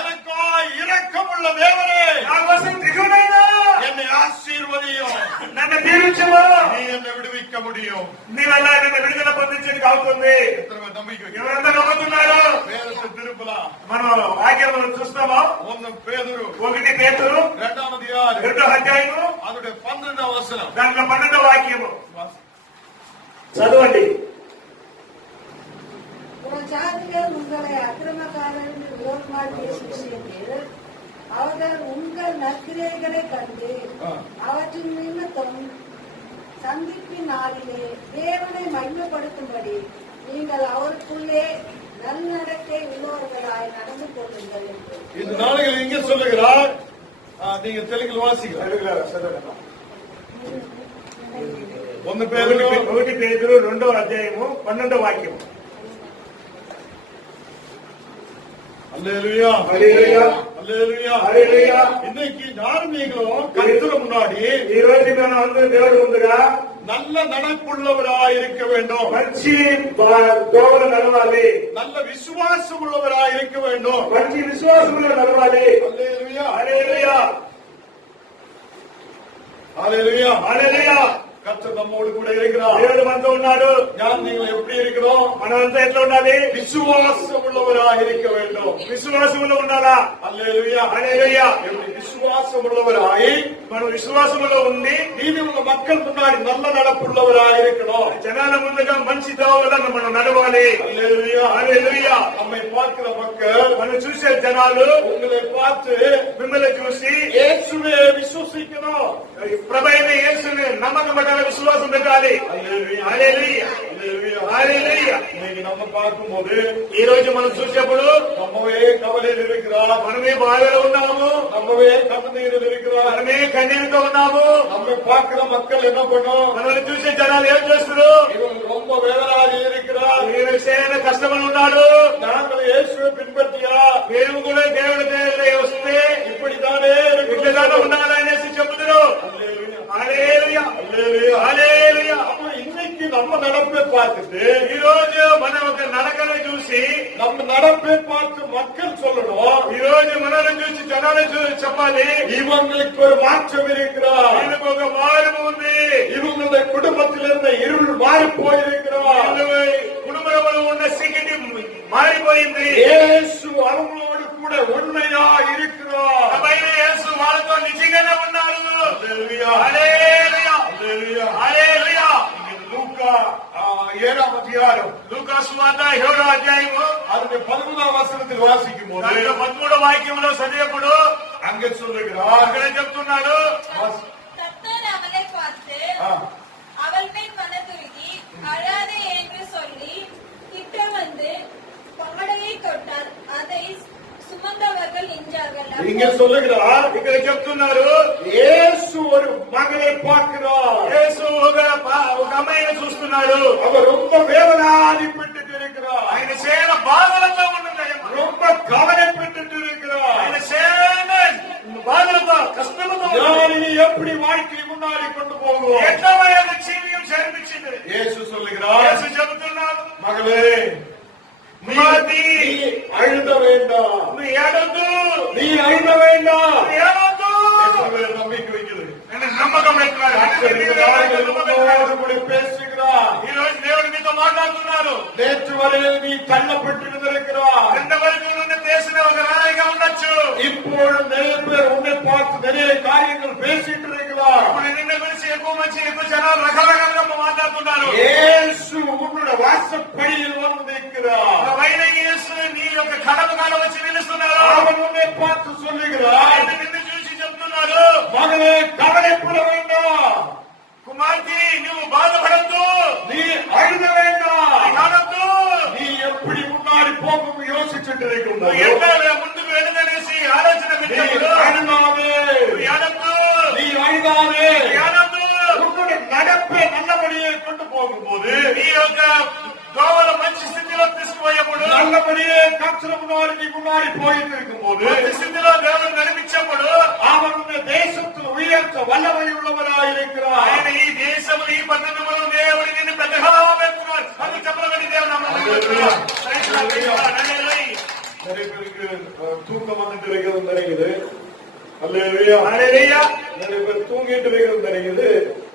எனக்காய் இரக்கமுள்ள தேவனே, నా కోసం దిగునైనా என்னை ஆசீர்வதியும், నన్ను దీవించమా. நீ என்னை விடுவிக்க முடியும். నీ వల్ల నన్ను విడుదల పొందించడానికి అవుతుంది. எத்தனை பேர் நம்பிக்கை வைக்கிறீங்க? ఎవరంతా నమ్ముతున్నారు? வேதத்தை திருப்பலாம். మనం వాక్యం చూస్తామా? 1 பேதுரு 1 పేతురు 2వ அதிகாரம் 2వ అధ్యాయము அதோட 12వ வசனம் దాంట్లో 12వ వాక్యము చదవండి. ஜாதிகள் உங்களை அக்கிரமக்காரர்கள் விரோதமாக சிக்ஷியுங்கள். அவர்கள் உங்கள் நற்கிரியைகளை கண்டு அவற்றை அவற்றின் நிமித்தம் சந்திப்பின் நாளிலே தேவனை மகிமைப்படுத்தும்படி நீங்கள் அவருக்குள்ளே நன்னடக்கை உள்ளவர்களாய் நடந்து கொள்ளுங்கள் என்று. இந்த நாளில் இங்கே சொல்லுகிறார். நீங்க தெலுங்கில் வாசிக்கிறார். ஒன்னு பேரு 1 பேதுரு 2వ అధ్యాయము 12వ వాక్యం. அல்லேலூயா, హల్లెలూయా, அல்லேலூயா, హల్లెలూయా. இன்னைக்கு நானும் நீங்களும் கர்த்தர் முன்னாடி ఈ రోజు మనం అందరూ దేవుడు ముందుగా நல்ல நடப்புள்ளவராய் இருக்க வேண்டும். మంచి దోవలు నడవాలి, நல்ல விசுவாசம் உள்ளவராய் இருக்க வேண்டும். మంచి విశ్వాసంలో నడవాలి. அல்லேலூயா, హల్లెలూయా, அல்லேலூயா, హల్లెలూయా. கர்த்தர் நம்மோடு கூட இருக்கிறார். దేవుడు మనతో ఉన్నాడు. நான் நீங்கள் எப்படி இருக்கிறோம்? మనమంతా ఎట్లా ఉండాలి? விசுவாசம் உள்ளவராய் இருக்க வேண்டும். విశ్వాసంలో ఉండాలా? அல்லேலூயா, హల్లెలూయా. எப்படி விசுவாசம் உள்ளவராய் మనం విశ్వాసంలో ఉండి நீதி உள்ள மக்கள் முன்னாடி நல்ல நடப்புள்ளவராய் இருக்கணும். జనాల ముందుగా మంచి దోవలను మనం నడవాలి. அல்லேலூயா, హల్లెలూయా. நம்மை பார்க்கிற மக்கள் మనం చూసే జనాలు உங்களை பார்த்து మిమ్మల్ని చూసి இயேசுவே விசுவசிக்கணும். ప్రభైన యేసుని నమ్మకం పెట్టాలి, విశ్వాసం పెట్టాలి. அல்லேலூயா, హల్లెలూయా, அல்லேலூயா. హల్లెలూయా. இன்னைக்கு நம்ம பார்க்கும்போது ఈ రోజు మనం చూసేప్పుడు நம்மவே கவலையில் இருக்கிறார், మనమే బాధలో ఉన్నాము, நம்மவே கண்ணீரில் இருக்கிறார். మనమే కన్నీరుతో ఉన్నాము. நம்மை பார்க்கிற மக்கள் என்ன பண்ணும்? మనల్ని చూసే జనాలు ఏం చేస్తున్నారు? இவங்க ரொம்ப வேதனாக இருக்கிறார். మీరు సేన కష్టమని ఉన్నాడు. நாங்கள் இயேசுவை பின்பற்றியா మీరు కూడా దేవుడి దగ్గర వస్తే இப்படித்தானே ఇట్లగానే ఉండాలనేసి చెబుతున్నారు. அல்லேலூயா, హల్లెలూయా, அல்லேலூயா, హల్లెలూయా. அப்ப இன்னைக்கு நம்ம நடப்பை பார்த்துட்டு ఈ రోజు మనం ఒక నడకను చూసి நம்ம நடப்பை பார்த்து மக்கள் சொல்லணும், ఈ రోజు మనల్ని చూసి జనాలు చెప్పాలి, இவங்களுக்கு ஒரு மாற்றம் இருக்கிறார், వీళ్ళకు ఒక మార్పు ఉంది, இவங்களுடைய குடும்பத்தில் இருந்த இருள் மாறி போயிருக்கிறார், కుటుంబంలో ఉన్న సిగిటి మారిపోయింది, இயேசு அவங்களோடு கூட உண்மையா இருக்கிறார். ప్రభైన యేసు వాళ్ళతో నిజంగానే ఉన్నారు. அல்லேலூயா, హల్లెలూయా, அல்லேலூயா. హల్లెలూయా. லூக்கா 7ஆம் அதிகாரம் లూకా సువార్త 7వ అధ్యాయము அதனுடைய 11ஆம் வசனத்தில் வாசிக்கும் போது 13వ వాక్యంలో చదివేప్పుడు அங்கே சொல்லுகிறார், అక్కడే చెప్తున్నాడు, கர்த்தர் அவளை பார்த்து ஆ, அவள் மேல் மனதுருகி அழாதே என்று சொல்லி கிட்ட வந்து பாடையை தொட்டார். அதை சுமந்தவர்கள் நின்றார்கள். இங்கே சொல்லுகிறார், ఇక్కడ చెప్తున్నారు, இயேசு ஒரு மகளை பார்க்கிறார். యేసు ఒక అమ్మాయిని చూస్తున్నాడు. அவர் ரொம்ப வேதனாதிப்பட்டு இருக்கிறார், ఆయన సేన బాధలతో ఉన్నది, ரொம்ப கவலைப்பட்டு இருக்கிறார். ఆయన సేన బాధలతో కష్టంతో நான் இனி எப்படி வாழ்க்கை முன்னாடி கொண்டு போவோம்? ఎట్లా యొక్క జీవితం చేర్పించింది. இயேசு சொல்லுகிறார், యేసు చెబుతున్నాడు, மகளே, நீ కుమార్తె, அழுத வேண்டாம், నువ్వు ఏడొద్దు, நீ அழுத வேண்டாம். నువ్వు ఏడొద్దు. எத்தனை நம்பிக்கை வைக்கிறது? నేను నమ్మకం పెట్టుకున్నాను. உங்களோடு கூட பேசுகிறார். ఈ రోజు దేవుడు మీతో మాట్లాడుతున్నారు. நேற்று வரையில் நீ தள்ளப்பட்டு இருந்திருக்கிறார், రెండు వరకు నుండి చేసిన ఒక రాయిగా ఉండొచ్చు. இப்பொழுது நிறைய பேர் உன்னை பார்த்து நிறைய காரியங்கள் பேசிட்டு இருக்கிறார். ఇప్పుడు నిన్న గురించి ఎక్కువ మంచి ఎక్కువ జనాలు రకరకాలుగా మాట్లాడుతున్నారు. இயேசு உன்னுடைய வாசப்படியில் வந்து நிற்கிறார். ప్రభైన యేసు నీ యొక్క కడప కాడ వచ్చి నిలుస్తున్నారు. அவன் உன்னை பார்த்து சொல்லுகிறார், ఆయన నిన్ను చూసి చెప్తున్నారు, மகனே கவலைப்பட வேண்டாம், కుమార్తె నువ్వు బాధపడద్దు, நீ அழுத வேண்டாம், కానొద్దు, நீ எப்படி முன்னாடி போகும் யோசிச்சுட்டு నువ్వు இருக்கிறோம். ఎంత ముందుకు వెళ్ళదనేసి ఆలోచన நீ పెట్టినప్పుడు அழுதாதே, నువ్వు ఏడొద్దు, நீ அழுதாதே. ఏడొద్దు. உன்னுடைய நடப்பை நல்லபடியே கொண்டு போகும்போது నీ యొక్క దోవల మంచి స్థితిలో తీసుకుపోయేప్పుడు, நல்லபடியே கர்த்தர் முன்னாடி நீ முன்னாடி போயிட்டு இருக்கும் போது మంచి స్థితిలో దేవుడు నడిపించేప్పుడు அவர் உன்னை தேசத்தில் உயர்த்த வல்லமை உள்ளவராய் இருக்கிறார். ఆయన ఈ దేశంలో ఈ పట్టణంలో దేవుడి నిన్ను పెద్దగా పెట్టుకున్నాడు. అందుకు చెప్పబడి దేవుడు నామమున పెట్టుకున్నాడు. நிறைய பேருக்கு தூக்கம் வந்துட்டு இருக்கிறது நினைக்குது. அல்லேலூயா, హల్లెలూయా, நிறைய பேர் தூங்கிட்டு இருக்கிறது நினைக்குது.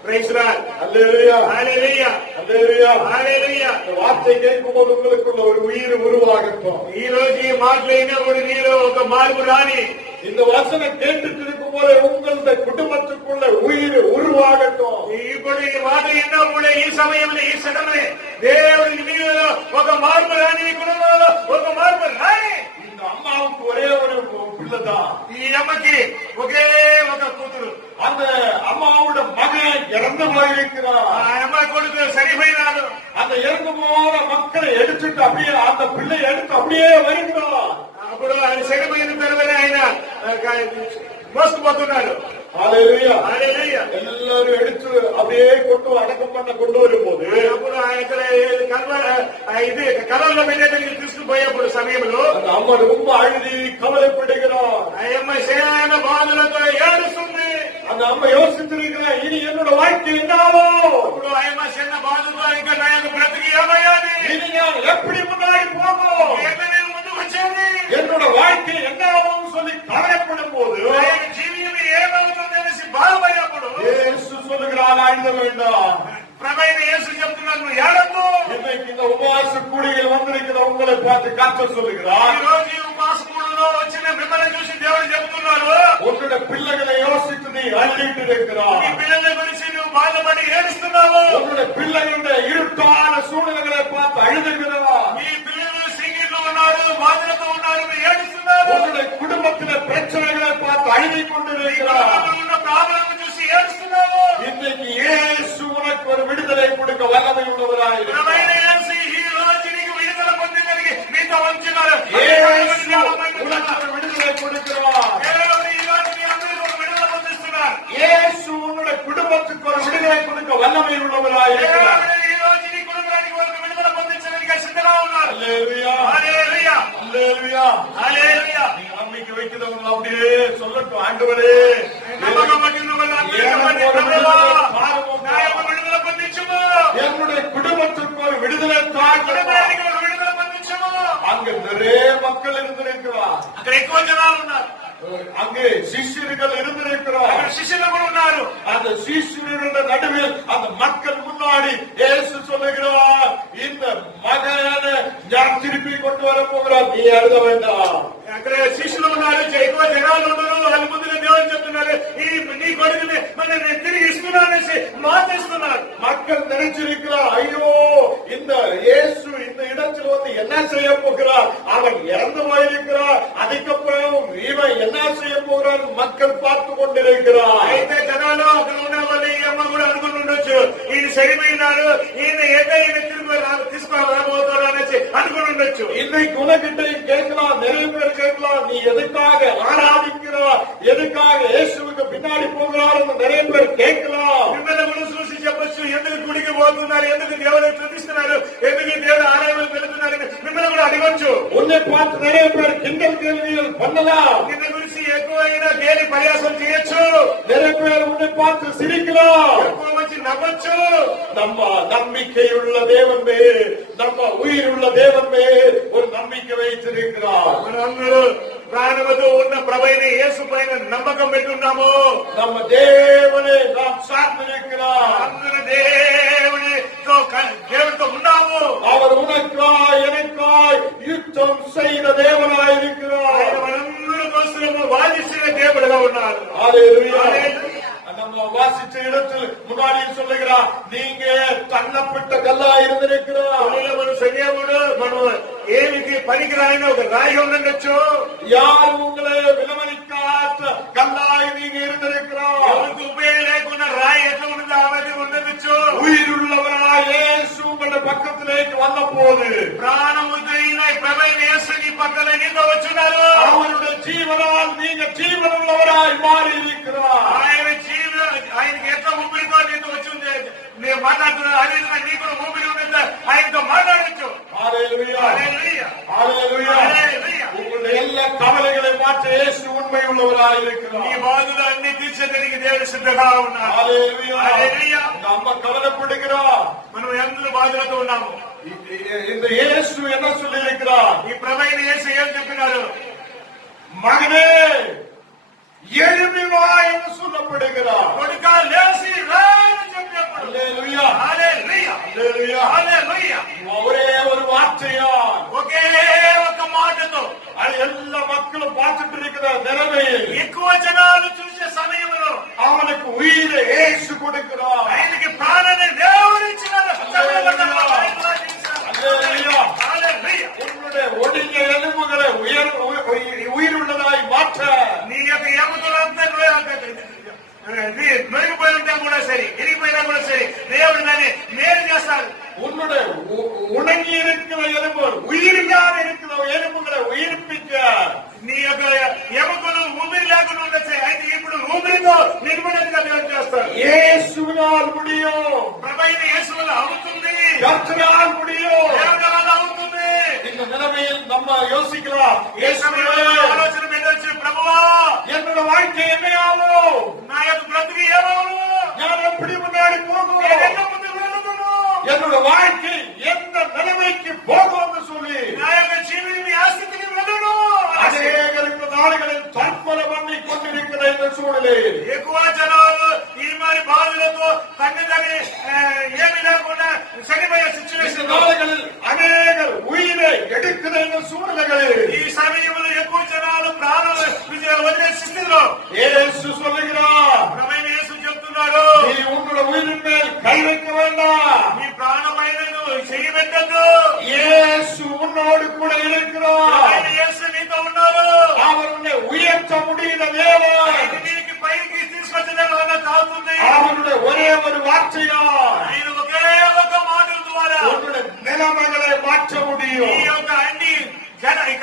ప్రైజ్ లార్డ్, அல்லேலூயா, హల్లెలూయా, அல்லேலூயா. హల్లెలూయా. இந்த வார்த்தை கேட்கும் போது உங்களுக்குள்ள ஒரு உயிர் உருவாகட்டும். ఈ రోజు ఈ మాటలైనప్పుడు నీలో ఒక మార్పు రాని, இந்த வசனம் கேட்டுட்டு இருக்கும் போது உங்களுடைய குடும்பத்துக்குள்ள உயிர் உருவாகட்டும். ఇప్పుడు ఈ మాట ఎన్నప్పుడు ఈ సమయంలో ఈ క్షణమే దేవుడికి నీలో ఒక మార్పు రాని, నీ కుటుంబంలో ఒక మార్పు రాని. இந்த அம்மாவுக்கு ஒரே ஒரு பிள்ளைதான். ఈ అమ్మకి ఒకే ఒక కూతురు. அந்த அம்மாவுடைய இறந்து போயிருக்கிறார். ఆ అమ్మాయి కొడుకు చనిపోయినాడు. அந்த இறந்து போன மக்களை எடுத்துட்டு அப்படியே அந்த பிள்ளை எடுத்து அப்படியே வருகிறார். అప్పుడు ఆయన చనిపోయిన తర్వాత ఆయన మోసుకుపోతున్నాడు. ஹalleluya. హల్లెలూయా. எல்லாரும் எடுத்து அப்படியே அடக்கம் பண்ண கொண்டு வரும்போது అప్పుడు ఆయన ఇది కలవలో పెట్టేందుకు తీసుకుపోయేప్పుడు సమయంలో அந்த அம்மா ரொம்ப அழுதி கவலைப்படுகிறார். ఆ అమ్మాయి సేన బాధలతో ఏడుస్తుంది. அந்த அம்மா யோசித்திருக்கிறார், இனி என்னோட வாழ்க்கை என்னாவோ? అప్పుడు ఆ అమ్మాయి చిన్న బాధతో ఇంకా నా యొక్క బ్రతికి ఏమయ్యాది? இனி நான் எப்படி முன்னாடி போகும்? ఎట్లా నేను ముందుకు వచ్చేది? என்னோட வாழ்க்கை என்னாவும் சொல்லி கவலைப்படும் போது నా యొక్క జీవితం ఏమవుతుంది అనేసి బాధపడినప్పుడు இயேசு சொல்லுகிறார், அழுத வேண்டாம். ప్రభైన యేసు చెప్తున్నాడు, నువ్వు ఏడద్దు. இன்னைக்கு இந்த உபவாச கூடிகள் வந்திருக்கிற உங்களை பார்த்து கர்த்தர் சொல்லுகிறார், ఈ రోజు ఈ ఉపవాస కూడలో వచ్చిన మిమ్మల్ని చూసి దేవుడు చెప్తున్నారు, உன்னுடைய பிள்ளைகளை யோசித்து நீ அழுதிட்டு నీ இருக்கிறார். పిల్లల గురించి నువ్వు బాధపడి ఏడుస్తున్నావు. உன்னுடைய பிள்ளைகளுடைய இருட்டான சூழ்நிலைகளை பார்த்து அழுதுகிறார். నీ పిల్లలు సింగిల్లో ఉన్నారు, బాధలతో ఉన్నారు, నువ్వు ఏడుస్తున్నారు. உன்னுடைய குடும்பத்தில பிரச்சனைகளை பார்த்து அழுதிக் கொண்டிருக்கிறார். కుటుంబంలో ఉన్న ప్రాబ్లం చూసి ఏడుస్తున్నావు. இன்னைக்கு இயேசு உனக்கு ஒரு விடுதலை கொடுக்க வல்லமை உள்ளவராயிருக்கிறார். ప్రభైన యేసు ఈ రోజు నీకు విడుదల పొందగలిగి మీతో ఉంచున్నారు. இயேசு உனக்கு ஒரு விடுதலை கொடுக்கிறார். దేవుడు ఈ రోజు మీ అందరికీ ఒక విడుదల పొందిస్తున్నారు. இயேசு உன்னுடைய குடும்பத்துக்கு ஒரு விடுதலை கொடுக்க வல்லமை உள்ளவராயிருக்கிறார். దేవుడు ఈ రోజు నీ కుటుంబానికి ఒక విడుదల పొందించడానికి సిద్ధంగా ఉన్నారు. அல்லேலூயா, హల్లెలూయా, அல்லேலூயா. హల్లెలూయా. நீ நம்பிக்கை வைக்கிறவங்க அப்படியே சொல்லட்டும், ஆண்டவரே నమ్మకం పట్టిన వాళ్ళు అందరికీ ప్రభువా, నా యొక్క విడుదల పొందించుము. என்னுடைய குடும்பத்துக்கு ஒரு விடுதலை தாங்க. కుటుంబానికి ఒక విడుదల పొందించుము. அங்க நிறைய மக்கள் இருந்திருக்கிறார். అక్కడ ఎక్కువ జనాలు ఉన్నారు. அங்கே சிஷ்யர்கள் இருந்திருக்கிறார். అక్కడ శిష్యులు కూడా ఉన్నారు. அந்த சீஷர்களுடைய நடுவில் அந்த மக்கள் முன்னாடி இயேசு சொல்லுகிறார், இந்த மகனை நான் திருப்பி கொண்டு வர போகிறார், நீ அழுத வேண்டாம். అక్కడ శిష్యులు ఉన్నారు, ఎక్కువ జనాలు ఉన్నారు. వాళ్ళ ముందుగా దేవుడు చెప్తున్నారు, నీ కొడుకుని మరి నేను తిరిగి ఇస్తున్నానేసి మాటిస్తున్నారు. மக்கள் நினைச்சிருக்கிறார், ஐயோ இந்த இயேசு இந்த இடத்தில் வந்து என்ன செய்ய போகிறார், அவன் இறந்து போயிருக்கிறார், அதுக்கப்புறம் இவன் என்ன செய்ய போகிறார் மக்கள் பார்த்து கொண்டிருக்கிறார். అయితే జనాలు అక్కడ ఉన్న వాళ్ళు ఈ అమ్మ కూడా అనుకుని ఉండొచ్చు, ఈయన చనిపోయినాడు, ఈయన ఏదో ఈయన తిరిగి తీసుకురాబోతాడు అనేసి అనుకుని ఉండొచ్చు. இன்னைக்கு உனக்கிட்டையும் கேட்கலாம், நிறைய பேர் கேட்கலாம், நீ எதுக்காக ஆராதிக்கிறார், எதுக்காக இயேசுவுக்கு பின்னாடி போகிறார் என்று நிறைய பேர் கேட்கலாம். మిమ్మల్ని కూడా చూసి చెప్పొచ్చు, ఎందుకు గుడికి పోతున్నారు, ఎందుకు దేవుడు స్తుతిస్తున్నారు, ఎందుకు దేవుడు ఆలయాలకు వెళుతున్నారు, మిమ్మల్ని కూడా అడగొచ్చు. உன்னை பார்த்து நிறைய பேர் கிண்டல் கேள்விகள் பண்ணலாம். నిన్న గురించి ఎక్కువైనా గేలి పర్యాసం చేయొచ్చు, நிறைய பேர் உன்னை பார்த்து சிரிக்கலாம். ఎక్కువ మంచి నవ్వచ్చు. நம்ம நம்பிக்கையுள்ள தேவன் மேல், நம்ம உயிருள்ள தேவன் மேல் ஒரு நம்பிக்கை வைத்திருக்கிறார். మనందరూ ప్రాణముతో ఉన్న ప్రభైన యేసు పైన నమ్మకం పెట్టున్నాము. நம்ம தேவனை நாம் சார்ந்திருக்கிறார். అందరూ దేవుడితో ఉన్నాము. அவர் உனக்காய் எனக்காய் யுத்தம் செய்த தேவனாயிருக்கிறார். ఆయన మనందరూ కోసము వాదించిన దేవుడుగా ఉన్నారు. ஹல்லேலூயா. హల్లెలూయా. நம்ம வாசிச்ச இடத்தில் முன்னாடி சொல்லுகிறார், நீங்க தள்ளப்பட்ட கல்லா இருந்திருக்கிறார். మనం సన్యాముడు, మనం ఏమిటి పనికిరాయిన ఒక రాయి ఉండొచ్చు. யார் உங்களை விலமதிக்காத கல்லாய் நீங்க இருந்திருக்கிறார். ఎవరికి ఉపయోగం లేకుండా రాయి ఎట్లా ఉంటుందో అవన్నీ ఉండొచ్చు. உயிருள்ளவராய் இயேசு உங்களுடைய பக்கத்திலேக்கு வந்த போது ప్రాణముద్రైన ప్రభైన యేసు నీ పక్కన నీతో వచ్చున్నారు. அவருடைய ஜீவனால் நீங்க ஜீவனுள்ளவராய் மாறி இருக்கிறார். ఆయనకి ఎట్లా ఊపిరితో నీతో వచ్చి ఉంది, నేను మాట్లాడుతున్నాను, అదే నీకు ఊపిరి ఉంది, ఆయనతో మాట్లాడచ్చు. ஹல்லேலூயா. హల్లెలూయా. ஹல்லேலூயா. హల్లెలూయా. உங்களுடைய எல்லா கவலைகளை மாற்ற இயேசு உண்மை உள்ளவராய் నీ இருக்கிறார். బాధలు అన్ని తీర్చడానికి దేవుడు సిద్ధంగా ఉన్నారు. ஹல்லேலூயா. హల్లెలూయా. இந்த அம்மா கவலைப்படுகிறார். మనం ఎందుకు బాధలతో ఉన్నాము? இந்த இயேசு என்ன சொல்லி இருக்கிறார், ఈ ప్రభైన యేసు ఏం చెప్పినారు? மகனே எழும்பி வா என்று சொல்லப்படுகிறார். కొడుకా లేచి రా అని చెప్పినప్పుడు ஹல்லேலூயா. హల్లెలూయా. ஹல்லேலூயா. హల్లెలూయా. ஒரே ஒரு வார்த்தையால் ఒకే ఒక మాటతో அது எல்லா மக்களும் பார்த்துட்டு இருக்கிற நிலைமையில் ఎక్కువ జనాలు చూసే సమయంలో அவனுக்கு உயிரை இயேசு கொடுக்கிறார். ఆయనకి ప్రాణాన్ని దేవుడు ఇచ్చినారు. ஹல்லேலூயா. హల్లెలూయా. உன்னுடைய ஒடுங்கிய எலும்புகளை உயிருள்ளதாய் மாற்ற నీ యొక్క ఎముకలంతా నొరిగిపోయి ఉంటా కూడా సరే, ఇరిగిపోయిన మేలు చేస్తాడు. உன்னுடைய உணங்கி இருக்கிற எலும்பு உயிரில்லாத இருக்கிற எலும்புகளை உயிர்ப்பிக்க నీ యొక్క ఎముకలు ఊపిరి లేకుండా ఉండొచ్చు, అయితే ఇప్పుడు ఊపిరితో నిలబడేట్టుగా దేవుడు చేస్తాడు. இயேசுவினால் முடியும், ప్రభైన యేసు వల్ల అవుతుంది, கர்த்தரால் முடியும். దేవుని వల్ల అవుతుంది. இந்த நிலைமையில் நம்ம யோசிக்கலாம், ఈ సమయంలో ఆలోచన పెట్టొచ్చు, ప్రభువా என்னோட வாழ்க்கை என்னையாவும், నా యొక్క బ్రతుకు ఏమవును, நான் எப்படி முன்னாடி போகும், నేను ఎట్లా ముందుకు వెళ్తును, என்னோட வாழ்க்கை எந்த நிலைமைக்கு போகும்னு சொல்லி నా యొక్క జీవితం ఆ స్థితికి వెళ్ళను. அநேகருக்கு நாடுகளில் தற்கொலை பண்ணி கொண்டிருக்கிற இந்த சூழலில் ఎక్కువ జనాలు ఈ మరి బాధలతో తల్లిదండ్రి ఏమి లేకుండా చనిపోయే இந்த సిచ్యువేషన్ நாடுகளில் அநேகர் உயிரை எடுக்கிற இந்த சூழ்நிலைகளில் ఈ సమయంలో ఎక్కువ జనాలు ప్రాణాలు వదిలే స్థితిలో இயேசு சொல்லுகிறார், ప్రభైన యేసు చెప్తున్నాడు, நீ உன்னோட உயிரின் மேல் கை வைக்க வேண்டாம், నీ ప్రాణమైన చేయబెట్టద్దు, இயேசு உன்னோடு கூட இருக்கிறார், ఆయన యేసు నీతో ఉన్నారు, அவர் உன்னை உயர்த்த முடிகிற தேவன், ఆయన నీకు పైకి తీసుకొచ్చడానికి వల్ల తాగుతుంది, அவருடைய ஒரே ஒரு வார்த்தையால் ఆయన ఒకే ఒక మాట ద్వారా உன்னுடைய நிலைமைகளை மாற்ற ఈ முடியும், యొక్క అన్ని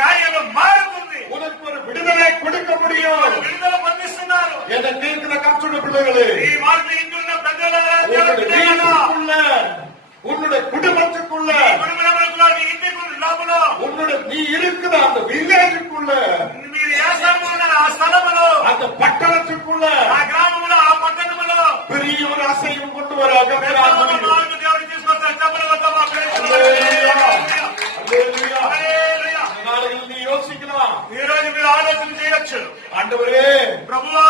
కార్యాలు మారుతుంది, உனக்கு ஒரு விடுதலை கொடுக்க முடியும். విడుదల పొందిస్తున్నారు. என்னை கேட்கிற கற்றுடைய பிள்ளைகளே, ఈ మార్పు ఇంటున్న పెద్దలారా, உன்னுடைய வீட்டுக்குள்ள, உன்னுடைய குடும்பத்துக்குள்ள, కుటుంబంలో మీ ఇంటికి లోపల உன்னுடைய நீ இருக்கிற அந்த வில்லேஜுக்குள்ள, మీరు ఏ స్థలంలో ఉన్నారు ఆ స్థలములో, அந்த பட்டணத்துக்குள்ள ఆ గ్రామంలో ఆ పట్టణములో பெரிய ஒரு அசையும் கொண்டு வர మార్పు దేవుడు తీసుకొస్తారు. చెప్పలు వద్దామా? நாளையில் நீ யோசிக்கலாம், ఈ రోజు మీరు ఆలోచన చేయొచ్చు, ஆண்டவரே ప్రభువా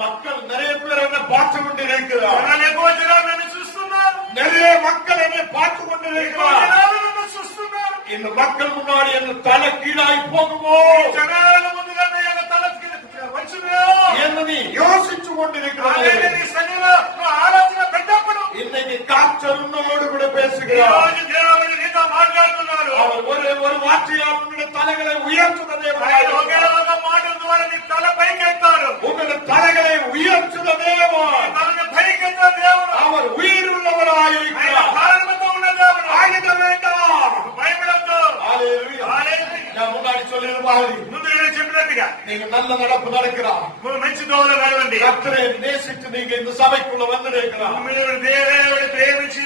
மக்கள் நிறைய பேர் என்ன பார்த்து கொண்டிருக்கிறார், జనాలు ఎక్కువ జనాలు నన్ను చూస్తున్నారు, நிறைய மக்கள் என்னை பார்த்து ఎక్కువ கொண்டிருக்கிறார், జనాలు నన్ను చూస్తున్నారు, இந்த மக்கள் முன்னாடி என்ன தலை கீழாய் போகுமோ జనాల ముందుగా నా తలకి వచ్చును என்று நீ யோசிச்சு கொண்டிருக்கிறாய். నీ శరీరంలో ఆలోచన పెట్టప్పుడు இன்னைக்கு காற்றர் உன்னோடு கூட ఈ பேசுகிறார், రోజు దేవుడు నీతో మాట్లాడుతున్నారు. அவர் ஒரே ஒரு வார்த்தையால் உன்னுடைய தலைகளை உயர்த்துவதே ఆయన ఒకే ఒక మాట ద్వారా నీ తల పైకెత్తాడు, உங்களுடைய தலைகளை உயர்த்துவதே తనని పైకెత్తా దేవుడు, அவர் உயிர் ఆయన உள்ளவராயிருக்கிறார். ప్రారంభంతో ఉన్న దేవుడు, ஆகிட வேண்டாம். భయపడద్దు. ஹalleluya. நான் முன்னாடி சொல்லியது மாதிரி ముందు నేను చెప్పినట్టుగా நீங்க நல்ல நடப்பு நடக்கிறார், మంచి దోవలో నడవండి. கர்த்தரை நேசித்து நீங்க இந்த சபைக்குள்ள வந்திருக்கிறார், మీరు దేవుడు ప్రేమించి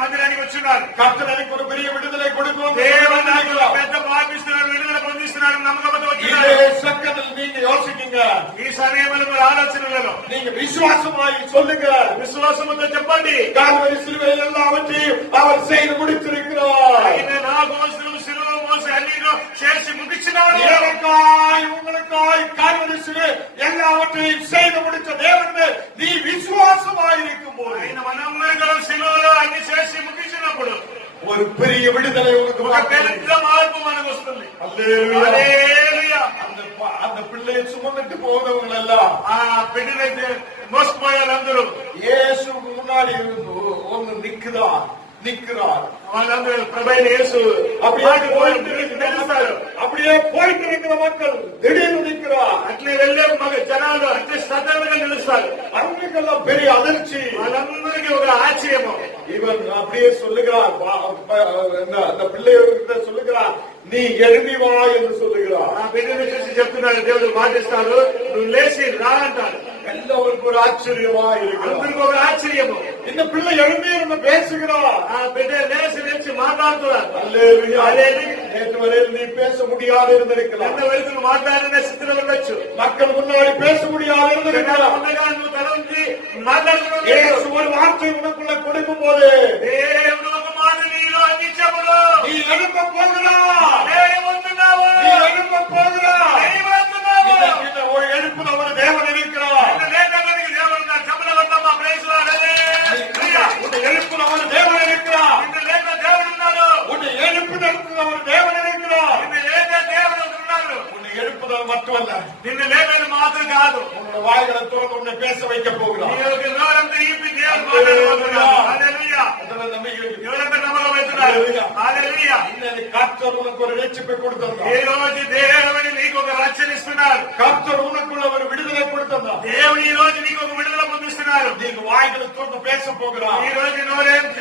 మందిరానికి వచ్చున్నారు. கர்த்தர் எனக்கு ஒரு பெரிய விடுதலை கொடுக்கும் దేవుడు నాకు పెద్ద పాపిస్తున్నాడు, విడుదల పొందిస్తున్నాడు, నమ్మకంతో వచ్చున్నారు. இதே சக்கத்தில் நீங்க யோசிக்கீங்க, ఈ సమయంలో మీరు ఆలోచనలలో நீங்க விசுவாசமாய் சொல்லுங்க, విశ్వాసంతో చెప్పండి, கால்வரி சிலுவையில் எல்லாவற்றையும் அவர் செய்து முடித்திருக்கிறார், ఆయన నా కోసం సిలువ మోసి అన్ని చేసి ముగించినాడు. எனக்காய் உங்களுக்காய் கால்வரி சிலுவை எல்லாவற்றையும் செய்து முடித்த தேவனே நீ விசுவாசமாயிருக்கும் போது ఆయన మనందరం సిలువలో అన్ని చేసి ముగించినప్పుడు ஒரு பெரிய விடுதலை உனக்கு ఒక పెద్ద మార్పు మనకు వస్తుంది. அல்லேலூயா. హల్లెలూయా. அந்த பிள்ளையை சுமந்துட்டு போனவங்க எல்லாம் ఆ బిడ్డనైతే మోసపోయాలందరూ இயேசுக்கு முன்னாடி ஒன்று நிற்கிறார் వాళ్ళందరూ ప్రభైన యేసు அப்படியே போயிட்டு నిలుస్తారు. அப்படியே போயிட்டு இருக்கிற மக்கள் திடீர்னு நிற்கிறார், అట్లే వెళ్లే జనాలు అట్లే శ్రద్ధగా నిలుస్తారు. அவங்களுக்கெல்லாம் பெரிய அதிர்ச்சி. వాళ్ళందరికీ ఒక ఆశ్చర్యము. இவன் அப்படியே சொல்லுகிறார், அந்த பிள்ளைகிட்ட சொல்லுகிறார், நீ எழுப்பி வா என்று சொல்லுகிறார். ఆ బిడ్డను చూసి చెప్తున్నాడు, దేవుడు మాటిస్తాడు, నువ్వు లేచి రా అంటాడు. எல்லாருக்கும் ஒரு ஆச்சரியமா இருக்கிறார். అందరికీ ఒక ఆశ్చర్యము. இந்த பிள்ளை எழுப்பி இருந்து பேசுகிறார், ఆ బిడ్డ లేచి మాట్లాడుతున్నాడు. அல்லேலூயா. హల్లెలూయా. நேற்று வரையில் நீ பேச முடியாது இருந்திருக்கலாம், ఎంత వరకు మాట్లాడిన స్థితిలో ఉండొచ్చు, மக்கள் முன்னாடி பேச முடியாது இருந்திருக்கலாம். ఉండగా నువ్వు తల ఉంచి మాట్లాడుతున్నావు. இயேசு ஒரு வார்த்தை உனக்குள்ள கொடுக்கும் போது దేవుడు ఒక మాట నీలో అందించబడు. நீ எழுப்ப போகிறா, ఏమంటున్నావు? நீ எழுப்ப போகிறா. ఏమంటున్నావు? ஒரு எழுப்புன ஒரு தேவன் இருக்கிறார், లేఖనానికి దేవుడు ఉన్నారు. చెప్పలు వద్దామా? Praise lord. హల్లెలూయా. உன்னை எழுப்புன ஒரு தேவன் இருக்கிறார், నిన్ను లేక దేవుడు ఉన్నారు. உன்னை எழுப்பு நடத்துன ஒரு தேவன் இருக்கிறார். నిన్ను లేక దేవుడు ఉన్నారు. உன்னை எழுப்புதல் மட்டுமல்ல, నిన్ను లేపేది మాత్రం కాదు, உன்னோட வாய்களை திறந்து உன்னை பேச வைக்க போகிறார். నీ యొక్క నోరంతా ఈపి దేవుడు మాట్లాడబోతున్నాడు. హల్లెలూయా. அந்த நம்பிக்கை இருக்கு. ఎవరంతా నమ్మకమవుతున్నారు? హల్లెలూయా. இன்னைக்கு கர்த்தர் உனக்கு ஒரு ரட்சிப்பை ఈ கொடுத்திருந்தார், రోజు దేవుని నీకు ఒక రక్షణ ఇస్తున్నారు. கர்த்தர் உனக்குள்ள ஒரு விடுதலை கொடுத்திருந்தார். దేవుడు ఈ రోజు నీకు ఒక విడుదల పొందిస్తున్నారు. చెప్తున్నారు. நீங்க வாய்களை திறந்து பேச போகிறார். ఈ రోజు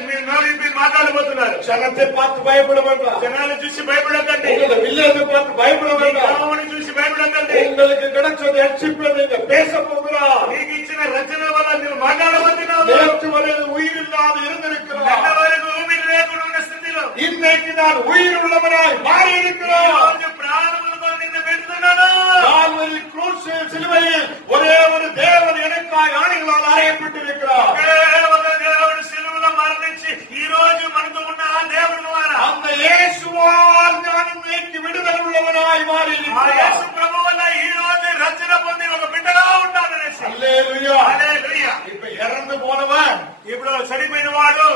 మీరు నోరు మాట్లాడబోతున్నారు. ஜனத்தை பார்த்து பயப்பட வேண்டாம். జనాలు చూసి భయపడకండి. உங்களை வில்லேஜை பார்த்து பயப்பட வேண்டாம். గ్రామాన్ని చూసి భయపడకండి. உங்களுக்கு கிடைச்சது ரட்சிப்பை நீங்க பேச போகிறார். మీకు ఇచ్చిన రచన వల్ల మీరు మాట్లాడబోతున్నారు. நேற்று வரை உயிர் இல்லாத இருந்திருக்கிறார். నిన్న వరకు ఊపిరి లేకుండా ఉన్న స్థితిలో இன்னைக்கு நான் உயிர் உள்ளவனாய் மாறி ఈ இருக்கிறார். రోజు ప్రాణములతో నిన్ను పెడుతున్నాను. கால்வரி குரூசில் சிலுவையில் ஒரே ஒரு தேவன் எனக்காய் ஆணைகளால் அறையப்பட்டிருக்கிறார். ఒకే ఒక దేవుడు శిలువలో మరణించి ఈ రోజు మనతో ఉన్న ఆ దేవుడు ద్వారా அந்த இயேசுவால் நான் இன்னைக்கு விடுதலை உள்ளவனாய் மாறி ఆ இருக்கிறார். యేసు ప్రభు వల్ల ఈ రోజు రచన పొంది ఒక బిడ్డగా ఉంటాను అనేసి. அல்லேலூயா. హల్లెలూయా. இப்ப இறந்து போனவன் ఇప్పుడు చనిపోయిన వాడు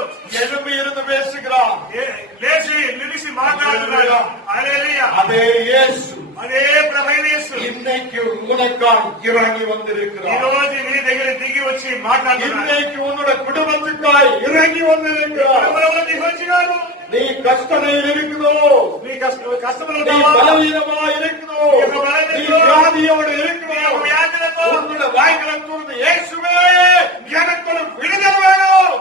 எழும்பி இருந்து பேசுகிறான். లేచి నిలిచి మాట్లాడుతున్నాడు. హల్లెలూయా. அதே இயேசு అదే ప్రభువైన యేసు இன்னைக்கு உனக்காய் இறங்கி ఈ வந்திருக்கிறார். రోజు నీ దగ్గర దిగి వచ్చి మాట్లాడుతున్నాడు. இன்னைக்கு உன்னோட குடும்பத்துக்காய் இறங்கி வந்திருக்கிறார். ఎవరెవరు దిగి వచ్చినారు? நீ கஷ்ட நிலையில் இருக்குதோ, నీ కష్టములు நீ ఉన్నావా? பலவீனமா இருக்குதோ, நீ வியாதியோடு இருக்குதோ, உன்னோட வாய்களை தூர்ந்து இயேசுவே எனக்கு ஒரு விடுதலை வேணும்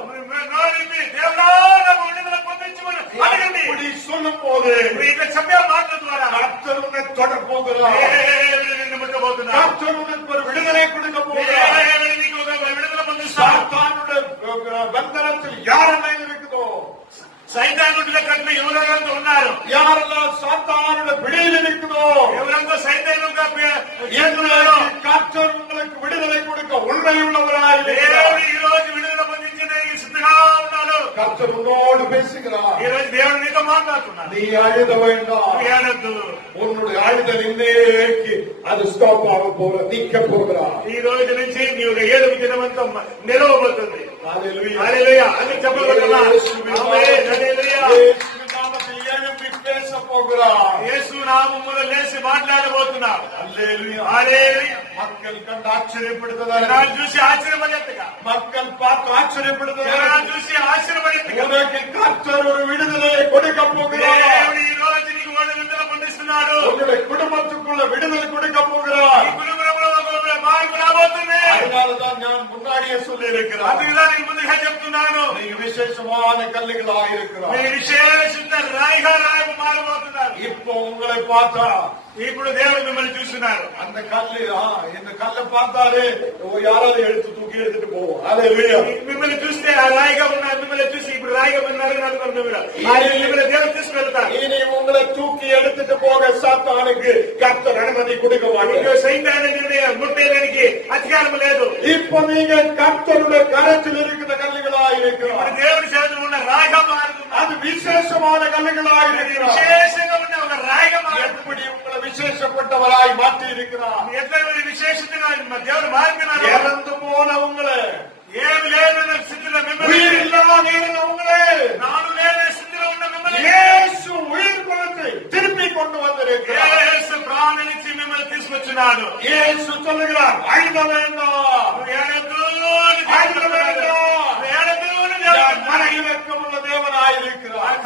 నోరిపి దేవుడా నాకు విడుదల పొందించమని అడగండి. அப்படி சொல்லும் போது ఇప్పుడు ఇట్లా చెప్పే మాటల ద్వారా கர்த்தர் உன்னை தொடர் போகிறார். దేవుడు నిన్ను ముట్టబోతున్నాడు. கர்த்தர் உனக்கு ஒரு விடுதலை கொடுக்க போகிறார். దేవుడు నీకు ఒక విడుదల పొందిస్తాడు. சாத்தானுடைய பந்தனத்தில் யாரெல்லாம் இருக்குதோ, సైతానుడిలో కట్టిన ఎవరెవరంతా ఉన్నారు, யாரெல்லாம் சாத்தானுடைய பிடியில் இருக்குதோ, ఎవరంతా సైతానుగా இன்றைக்கு கர்த்தர் உங்களுக்கு விடுதலை கொடுக்க உண்மையுள்ளவராய் இருக்கிறார். దేవుడు ఈ రోజు విడుదల పొందించడానికి సిద్ధంగా ఉన్నాడు. கர்த்தர் உன்னோடு பேசுகிறார். ఈ రోజు దేవుడు నీతో మాట్లాడుతున్నాడు. நீ அழுத வேண்டாம். ఏడద్దు. உன்னுடைய அழுதல் இன்னைக்கு அது ஸ்டாப் ஆக போற நீக்க போகிறார். ఈ రోజు నుంచి నీ యొక్క ఏడుపు దినమంతా నిలవబోతుంది. ஹல்லேலூயா. హల్లెలూయా. అన్ని చెప్పగలరా? ఆమేన్. హల్లెలూయా. இயேசுவின் நாமத்தில் எழும்பி பேச போகிறார். యేసు నామములో లేచి మాట్లాడబోతున్నాడు. ஹல்லேலூயா. హల్లెలూయా. மக்கள் கண்டு ஆச்சரியப்படுத்துகிறார். జనాలు చూసి ఆశ్చర్యపడేట్టుగా, மக்கள் பார்த்து ஆச்சரியப்படுத்துகிறார். జనాలు చూసి ఆశ్చర్యపడేట్టుగా உனக்கு கர்த்தர் ஒரு விடுதலையை கொடுக்க போகிறார். దేవుడు ఈ రోజు నీకు విడుదల పొందిస్తున్నాడు. உன்னுடைய குடும்பத்துக்குள்ள விடுதலை கொடுக்க போகிறார். ఈ కుటుంబంలో ఒక మార్పు రాబోతుంది. அதனாலதான் நான் முன்னாடியே சொல்லி இருக்கிறேன். అందుకని నేను ముందుగా చెప్తున్నాను, நீங்க விசேஷமான கல்லுகளாக இருக்கிறார். మీరు విశేషిత రాయిగా మారబోతున్నారు. இப்போ உங்களை பார்த்தா ఇప్పుడు దేవుడు మిమ్మల్ని చూస్తున్నారు. அந்த கல்லு இந்த கல்லை பார்த்தாலே யாராவது எடுத்து தூக்கி எடுத்துட்டு போவோம். ஹல்லேலூயா. మిమ్మల్ని చూస్తే ఆ రాయిగా ఉన్నారు, మిమ్మల్ని చూసి ఇప్పుడు రాయిగా ఉన్నారు అనుకోండి. మిమ్మల్ని దేవుడు తీసుకెళ్తారు. இனி உங்களை தூக்கி எடுத்துட்டு போக சாத்தானுக்கு கர்த்தர் அனுமதி கொடுக்க மாட்டார். సైతాన్ని ముట్టేయడానికి అధికారం లేదు. இப்போ நீங்க கர்த்தருடைய கரத்தில் இருக்கிற கல்லுகளாக இருக்கிறார். దేవుడి చేతిలో ఉన్న రాయిగా మారుతున్నారు. அது விசேஷமான கல்லுகளாக இருக்கிறார். విశేషంగా ఉన్న ఒక రాయిగా మారుతుంది. எப்படி உங்களை விசேஷப்பட்டவராய் மாற்றி இருக்கிறார். ఎట్లా విశేషంగా దేవుడు మారుతున్నారు. இறந்து போன உங்களை, ఏమి లేదన్న స్థితిలో మిమ్మల్ని, உயிர் இல்லாத இருந்த உங்களை నాను లేని స్థితిలో ఉన్న మిమ్మల్ని இயேசு உயிர் கொடுத்து திருப்பி கொண்டு வந்திருக்கிறார். యేసు ప్రాణించి మిమ్మల్ని తీసుకొచ్చినాడు. இயேசு சொல்லுகிறார், அழுத வேண்டாம், నువ్వు ఏడొద్దు, அழுத வேண்டாம். నువ్వు ఏడొద్దు అని நான் దేవుడు மன இரக்கமுள்ள தேவனாய் இருக்கிறார்.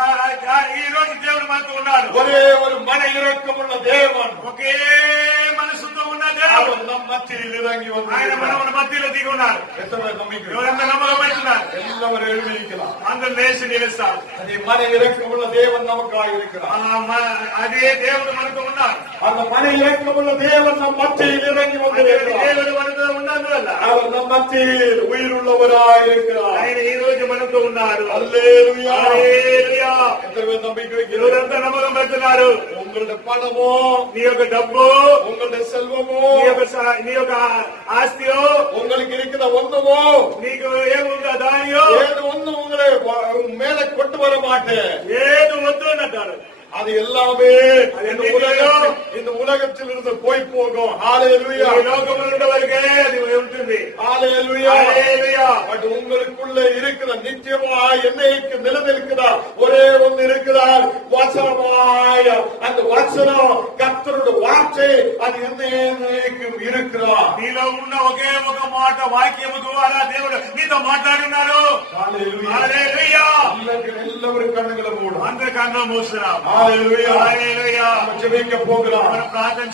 ఈ రోజు దేవుడు మనతో ఉన్నాడు. ஒரே ஒரு மன இரக்கமுள்ள தேவன், ఒకే మనసుతో ఉన్న దేవుడు அவர் நம் மத்தியில் இறங்கி ఆయన வந்திருக்கிறார். మన మధ్యలో దిగి ఉన్నారు. எத்தனை பேர் நம்பிக்கை? ఎవరంతా నమ్మకం పెట్టున్నారు. எல்லாரும் எழுந்திருக்கலாம். అందరూ లేచి నిలుస్తారు. அதே மன இரக்கமுள்ள தேவன் நமக்காக இருக்கிறார். అదే దేవుడు మనతో ఉన్నారు. அந்த மன இரக்கமுள்ள தேவன் நம் மத்தியில் இறங்கி வந்திருக்கிறார். దేవుడు మనతో ఉన్నందువల్ల அவர் நம் மத்தியில் உயிருள்ளவராய் இருக்கிறார். ఆయన ఈ రోజు మనతో ఉన్నారు. அல்லேலூயா. హల్లెలూయా. எத்தனை பேர் நம்பிக்கை வைக்கிறோம்? ఎవరంతా నమ్మకం పెడుతున్నారు. உங்களுடைய பணமோ, నీ యొక్క డబ్బు, உங்களுடைய செல்வமோ, నీ యొక్క ఆస్తియో, உங்களுக்கு இருக்கிற ஒண்ணுமோ, నీకు ఏముందో దానియో ஏது ஒண்ணு உங்களை மேல கொண்டு வர மாட்டேன். ఏది వద్దు అని అంటారు. அது எல்லாமே இந்த உலகத்தில் இருந்து போய் போகும். ஹல்லேலூயா. ఈ లోకంలో ఉండే వరకే అది ఉంటుంది. ஹல்லேலூயா. హల్లెలూయా. பட் உங்களுக்குள்ள இருக்கிற நிச்சயமா என்னைக்கு நிலநிற்கிறா ஒரே ஒன்று இருக்கிறார், வசனமாய அந்த வசனம் கர்த்தருடைய வார்த்தை அது என்னைக்கும் இருக்கிறார். నీలో ఉన్న ఒకే ఒక మాట వాక్యము ద్వారా దేవుడు నీతో మాట్లాడున్నాడు. ஹல்லேலூயா. హల్లెలూయా. எல்லாரும் கண்ணுகளை மூடும். అందరి కన్ను మూస్తున్నాం. ஹல்லேலூயா. హల్లెలూయా. நம்ம ஜெபிக்க போகிறோம். మనం ప్రార్థన